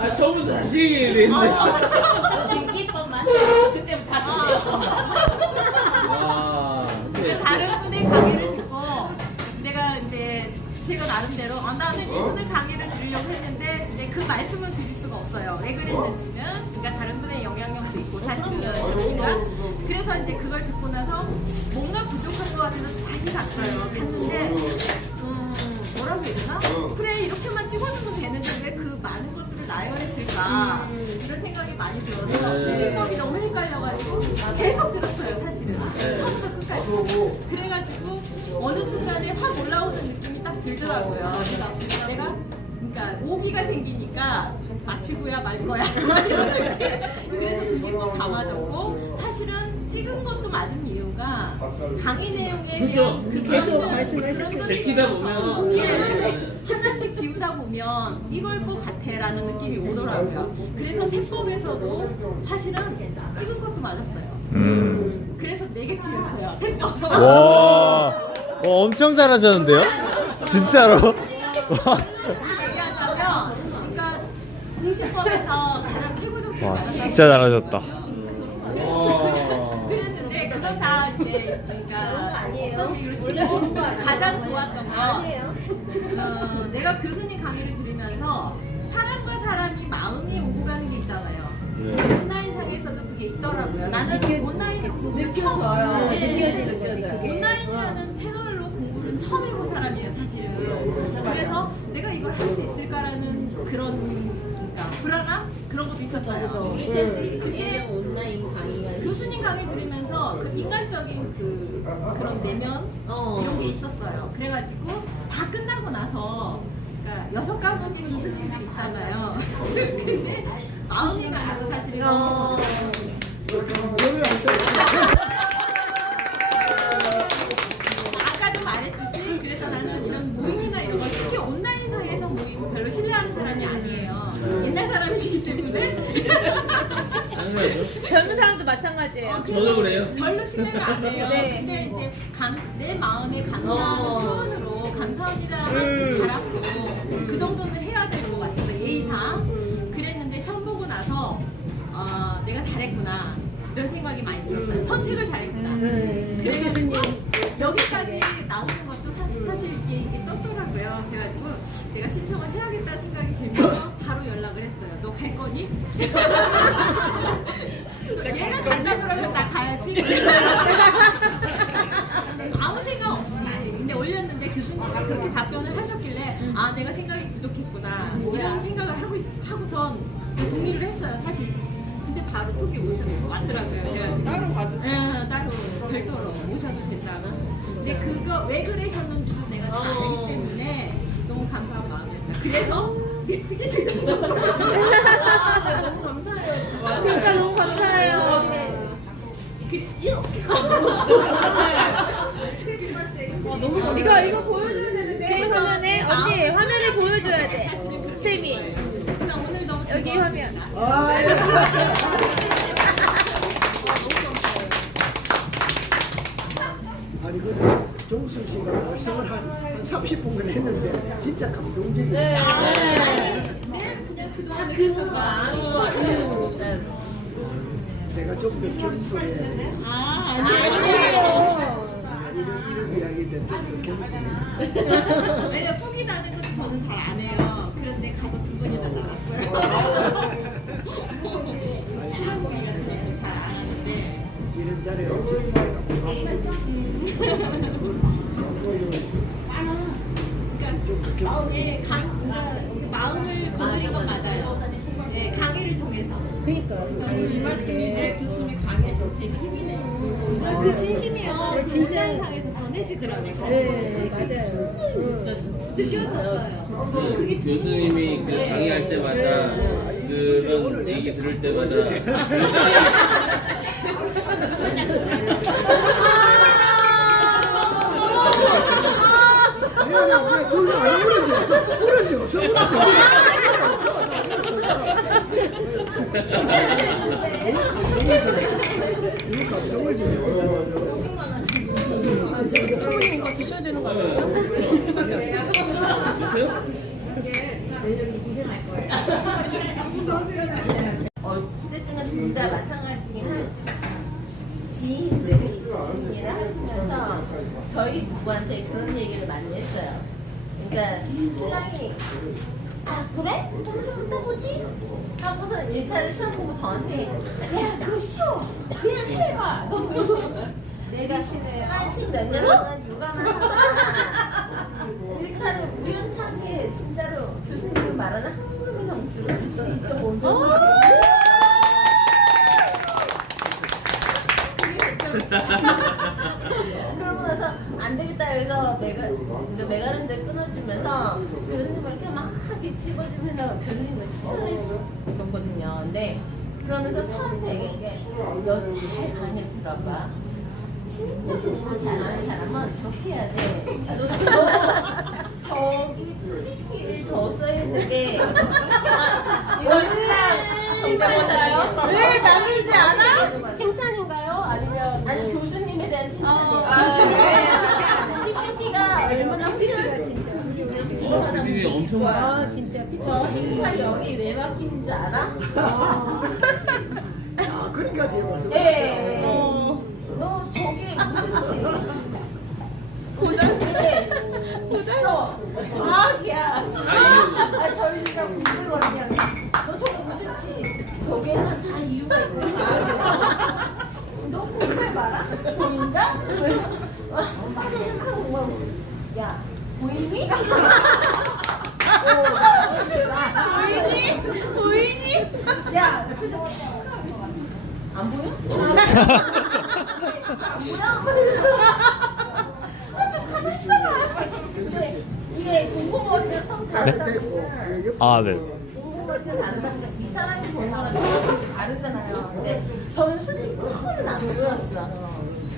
아 처음부터 다시 얘기해야 되는데. 듣기법만 그때부터 다시 와. 근데 다른 분의 강의를 듣고 내가 이제 제가 나름대로 아, 나는 이분의 강의를 들으려고 했는데 이제 그 말씀을 드릴 수가 없어요. 왜 그랬는지는 그러니까 다른 분의 영향력도 있고 사실은 그러니까 그래서 이제 그걸 듣고 나서 뭔가 부족한 것 같아서 다시 갔어요. 갔는데 나열했을까 이런 생각이 많이 들어서 네. 생각이 너무 헷갈려가지고 계속 들었어요 사실은. 처음부터 끝까지. 그래가지고 어느 순간에 확 올라오는 느낌이 딱 들더라고요. 그래서 내가 그러니까 오기가 생기니까 마치고야 말 거야. 이렇게. 그래서 그게 뭐다 맞았고 사실은 찍은 것도 맞은 이유가 강의 내용에 그죠. 대한 그 계속 말씀하셨어요 제끼다 보면 예. 보면 이걸 것 같아라는 느낌이 오더라고요. 그래서 세법에서도 사실은 찍은 것도 맞았어요. 음. 그래서 네개 틀렸어요. 세법. 와, 와 엄청 잘하셨는데요? 진짜로? 와, 얘기하자면, 그러니까 가장 와 진짜 잘하셨다. 그랬는데 그건 다 이제 그러니까 얘기로 치면 가장 좋았던 건 어, 내가 교수님 강의를 들으면서 사람과 사람이 마음이 오고 가는 게 있잖아요. 네. 온라인상에서도 그게 있더라고요. 나는 온라인을 느껴져요. 느껴지는 거죠. 온라인이라는 채널로 공부를 처음 해본 사람이에요, 사실은. 그래서 내가 이걸 할 수 있을까라는 그런 그러니까 불안함 그런 것도 있었어요. 그게 온라인 강의가 교수님 강의 들으면서 그 인간적인 그 그런 내면 어. 이런 게 있었어요. 그래가지고 다 끝나고 나서 그러니까 여섯 과목의 기술들이 있잖아요. 근데 마음이 가고 사실은 어. 아까도 말했듯이 그래서 나는 이런 모임이나 이런 거 특히 온라인상에서 모임 별로 신뢰하는 사람이 아니에요. 옛날 사람이기 때문에 당연하죠. 젊은 사람도 마찬가지예요. 저도 그래요. 별로 신뢰를 안 해요. 네. 근데 이제 감, 내 마음에 감사하는 어. 표현으로 감사합니다라고 음. 달았고 그 정도는 해야 될 것 같아서 예의상 그랬는데 시험 보고 나서 어, 내가 잘했구나 이런 생각이 많이 들었어요. 선택을 잘했구나. 음. 그래서 여기까지 나오는 것도 사실, 사실 이게, 이게 떴더라고요. 그래가지고 내가 신청을 해야겠다 생각이 들면서 바로 연락을 했어요. 너 갈 거니? 얘가 간다 그러면 나 가야지. 아무 생각 없이 근데 올렸는데 교수님이 그렇게 답변을 하셨길래 아 내가 생각이 부족했구나 이런 생각을 하고 있- 하고선 동의를 했어요 사실. 근데 바로 톡이 오셔서 왔더라고요. 그래가지고 따로 받으? 예, 따로 별도로 오셔도 된다고. 근데 그거 왜 그러셨는지도 내가 잘 어. 알기 때문에 너무 감사한 마음이었죠. 그래서 너무 감사해요. 진짜. 진짜 너무 감사해요. 그 이렇게 와, 너무 이거 이거 보여줘야 되는데 화면에 언니 화면을 보여줘야 돼. 쌤이 그냥 오늘 너무 여기 화면. 아니 그 정수 씨가 말씀을 한, 한 30분간 했는데 진짜 감동적이에요. 네, 그동안 그거 아니고 제가 좀 더 겸손해 아 아니에요. 이런, 이런 이야기 때문에 겸손해. 왜냐 포기 나는 것도 저는 잘 안 해요. 그런데 가서 두 번이나 나갔어요. 잘안 하는데. 이런 자리에 오셔서 내가 고맙습니다. 마음에 강, 마음을 건드린 건 맞아요. 네, 강의를 통해서. 그러니까 이 말씀이 내 교수님이 강의에서 되게 힘이 내시고 그 진심이요. 진짜 상에서 전해지더라고요. 네, 맞아요. 느껴졌어요. 그게 교수님이 그 강의할 때마다 그런 얘기 들을 때마다 내가 왜 놀러 안 오는 줄 알았어? 오는 줄 없어. 너무 감동을 주네요. 초님 이거 드셔야 되는 거 아니에요? 주세요? 매력이 미세할 거예요. 어쨌든 둘 다 마찬가지긴 하지만 지인들이 일을 하시면서 저희 부부한테 그런 얘기를 많이 했어요. 그러니까 신랑이 아 그래? 오늘 떠보지? 하고서 1차를 시험 보고 저한테 야 그거 쉬워 그냥 해봐 내가 한십 몇년 동안 육아만 하다가 1차를 우연찮게 진짜로 교수님이 말하는 한국의 점수를 62.5점 그러고 나서 안 되겠다 해서 메가 그 메가랜드 끊어주면서 이렇게 막 뒤집어주면서 교수님을 추천해줬거든요. 근데 그러면서 처음에 얘기한 게너잘 강의 들어봐. 진짜 공부 잘하는 사람은 저렇게 해야 돼. 저기 프리키를 저 써있는데 이거 신랑 칭찬인가요? 왜 나누지 않아? 칭찬인가요? 아니면 아니 교수님에 대한 칭찬이에요. 아, PPT가 얼마나 훌륭한지 진짜. PPT 엄청 아 진짜 저 흰팔 여기 왜 바뀌는 줄 알아? 아, 그러니까 되어서. 예. 너 저게 무슨 고등학교에 과학이야. 아, 저희 진짜 공부를 그냥. 너 저거 무슨 지 저게는 다 이유가 과학이야. 너 공부해 봐라. 보인다? 아, 생각하고 뭐. 야, 보이니? 보이니? 보이니? 야, 안 보여? 안 보여? 아, 좀 가만 있어봐. 근데 성 다르다니까. 아, 네. 이 사람이 다르잖아요. 근데 저는 솔직히 안 보였어.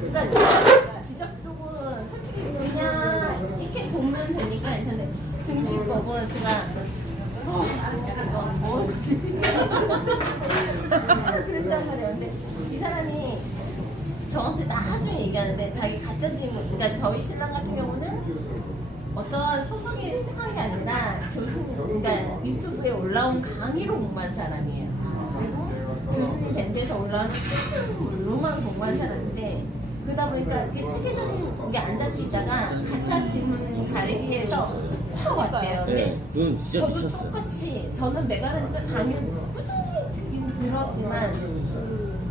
그러니까 지적 쪽은 솔직히 그냥 이렇게 보면 되니까 괜찮은데 등기 법은 제가 어, 약간 뭐 그랬단 말이에요. 근데 이 사람이 저한테 나중에 얘기하는데 자기 가짜 질문, 그러니까 저희 신랑 같은 경우는 게 아니라 교수님, 그러니까 유튜브에 올라온 강의로 공부한 사람이에요. 그리고 교수님 밴드에서 올라온 책으로만 공부한 사람인데 그러다 보니까 이게 체계적인 게 안 잡히다가 가짜 질문 가리기 위해서 확 왔대요. 근데 네, 그건 진짜 저도 미쳤어. 똑같이 저는 메가랜드 강연 꾸준히 듣긴 들었지만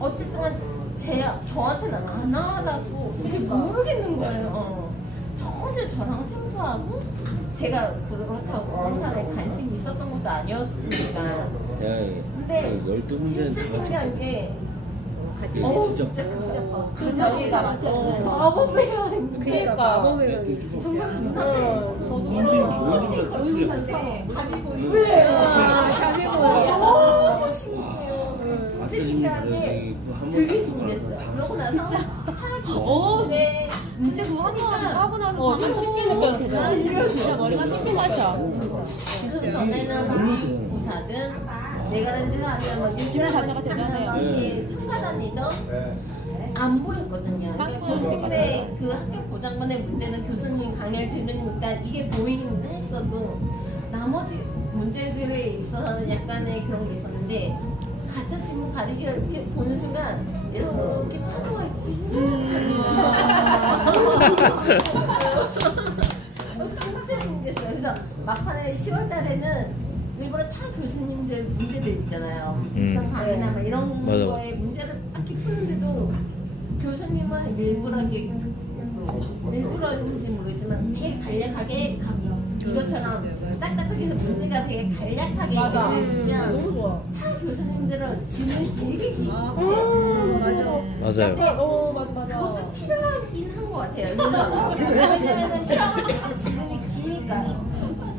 어쨌든 제 저한테는 안 와닿고 되게 모르겠는 거예요. 전혀 저랑 생소하고 제가 그렇다고 항상에 관심이 있었던 것도 아니었으니까. 내가 근데 12문제는 진짜 다 같이 신기한 게 어우 진짜 진짜 그 저기가 맞죠. 마법의 여행 그러니까 정말 좋다. 저도 문제는 답이 보이고요. 답이 보여요. 신기해요. 진짜 아트님이 신기한 게 다르게 한 되게 번도 신기했어요. 그러고 나서 어, 네. 근데 그거 하니까 하고 나서 어, 좀 쉽게 느껴지더라고요. 진짜 머리가 마셔. 그 전에는 보사든 메가랜드는 아니면 지난 자체가 대단해요. 네. 평가다니던 안 보였거든요. 교수님의 그 학교 보장관의 문제는 교수님 강의를 들으니까 이게 보이긴 했어도 나머지 문제들에 있어서는 약간의 그런 게 있었는데 가짜 질문 가리기를 이렇게 보는 순간 이렇게 파도가 어, 진짜 그래서 막판에 10월 달에는 일부러 타 교수님들 문제들 있잖아요. 강의나 뭐 이런 맞아. 거에 문제를 딱히 푸는데도 교수님은 일부러 이렇게 일부러인지 모르겠지만 되게 간략하게 가- 이것처럼 딱딱하게 해서 문제가 되게 간략하게 맞아. 있으면 너무 좋아. 타 교수님들은 질문이 되게 길어요. 맞아. 맞아요. 어, 맞아, 맞아. 그것도 필요하긴 한 것 같아요. 왜냐면 시험을 기니까요.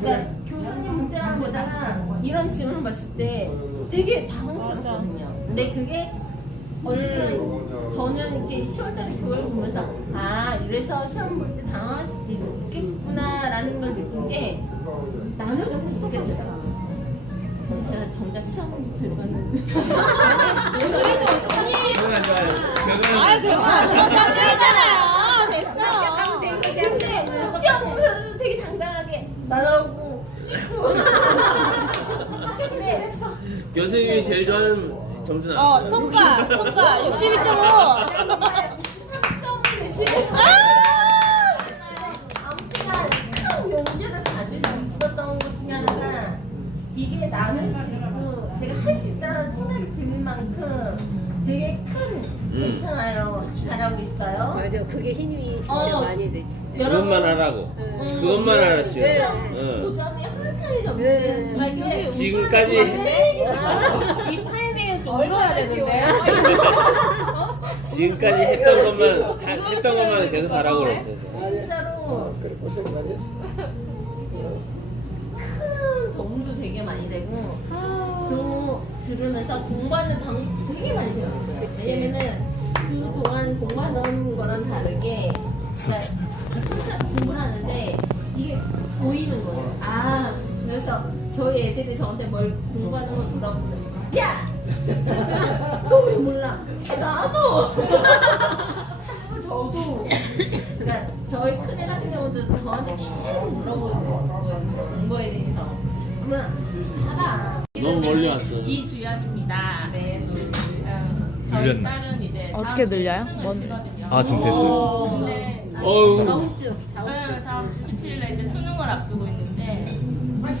그러니까 교수님 문제만 보다가 이런 질문 봤을 때 되게 당황스럽거든요. 근데 그게 어쨌든 저는 이렇게 10월달에 그걸 보면서 아 이래서 시험 볼 때 당황할 수도 있겠구나라는 걸 느낀 게 나눌 수도 있겠더라고요. 근데 제가 정작 시험 결과는 좋아요. 결과는 아, 그거 깜짝이잖아요. 됐어. 근데 시험 보면 되게 당당하게 나오 교수님이 제일 좋아하는 점수 어, 나왔어요. 통과, 통과, 62.5. 아무튼간 큰 용기를 가질 수 있었던 것 중에 하나가 이게 나눌 수 있고 제가 할 수 있다는 생각이 들 만큼 되게 큰 괜찮아요 잘하고 있어요 맞아, 그게 힘이 진짜 어. 많이 되지. 그것만 하라고. 음. 그것만 하라. 네. 응. 고점이 항상이 점수 네. 아, 이게 지금까지 이 타이밍은 좀 늘어야 되는데. 지금까지 했던 것만 하- 했던 것만 계속 하라고 그랬어. 진짜로 그래 고생 많이 했어. 큰 도움도 되게 많이 되고 또 들으면서 공부하는 방법 되게 많이 배웠어요. 왜냐면은 그 동안 공부하는 거랑 다르게 그러니까 공부를 하는데 이게 보이는 거예요. 아 그래서 저희 애들이 저한테 뭘 공부하는 걸 물어보면 야! 너 왜 몰라? 아, 나도! 하고 저도 그러니까 저희 큰애 같은 경우도 저한테 계속 물어보거든요 공부에 대해서 그러면 봐봐 너무 멀리 왔어. 이주연입니다. 네. 어, 저희 늘렸나? 딸은 이제 어떻게 늘려요? 수능을 뭔- 치거든요. 아, 지금 됐어요? 근데 어우. 다음 주,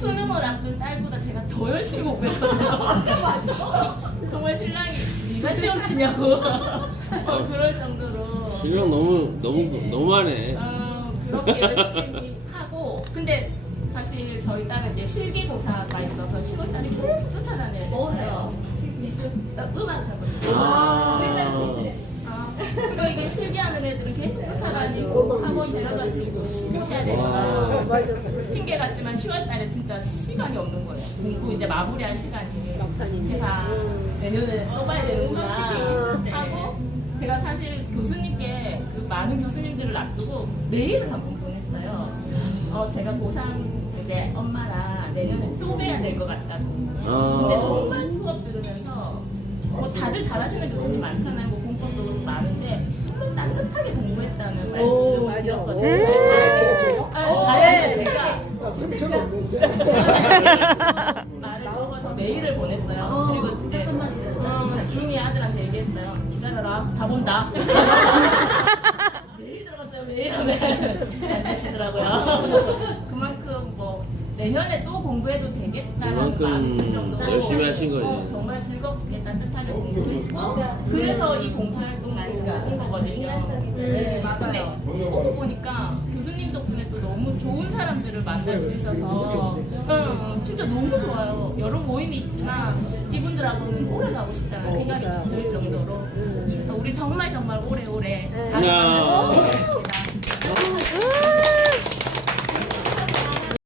수능을 앞둔 딸보다 제가 더 열심히 공부했거든요. 맞아 맞아. 정말 신랑이 네가 시험 치냐고 어, 그럴 정도로 신랑 너무 너무 너무하네. 어, 그렇게 열심히 하고 근데 사실 저희 딸은 이제 실기고사가 있어서 10월달에 계속 쫓아다녀야 됐어요. 어, 음악 하거든요. 아. 아, 그러니까 이게 실기하는 애들은 계속 쫓아다니고 학원 데려가지고 해야 되거나 핑계 같지만 10월 달에 진짜 시간이 없는 거예요. 공부 이제 마무리할 시간이 계산 내년에 또 봐야 되는구나 하고 제가 사실 교수님께 그 많은 교수님들을 놔두고 메일을 한 번 보냈어요. 어 제가 고3 이제 엄마랑 내년에 또 뵈야 될 것 같다고. 근데 아. 정말 수업 들으면서 뭐 다들 잘하시는 교수님 많잖아요. 많은데 정말 따뜻하게 공부했다는 말씀 드렸거든요. 아, 아니, 제가 아, 그럼 저는 없는데. 말을 적어서 메일을 보냈어요. 그리고 이제 어, 중이 아들한테 얘기했어요. 기다려라, 다 본다. 메일 들어갔어요, 메일 하면 안 주시더라고요. 그만큼 뭐 내년에 또 공부해도 되겠다라는 그만큼 마음이 열심히 하신 거지. 어, 정말 즐겁게 따뜻하게 공부했고 그래서 이 봉사활동을 한 거거든요. 네, 근데 오고 보니까 교수님 덕분에 또 너무 좋은 사람들을 만날 수 있어서 응, 진짜 너무 좋아요. 여러 모임이 있지만 이분들하고는 오래 가고 싶다는 생각이 들 정도로 그래서 우리 정말 정말 오래오래 잘 야.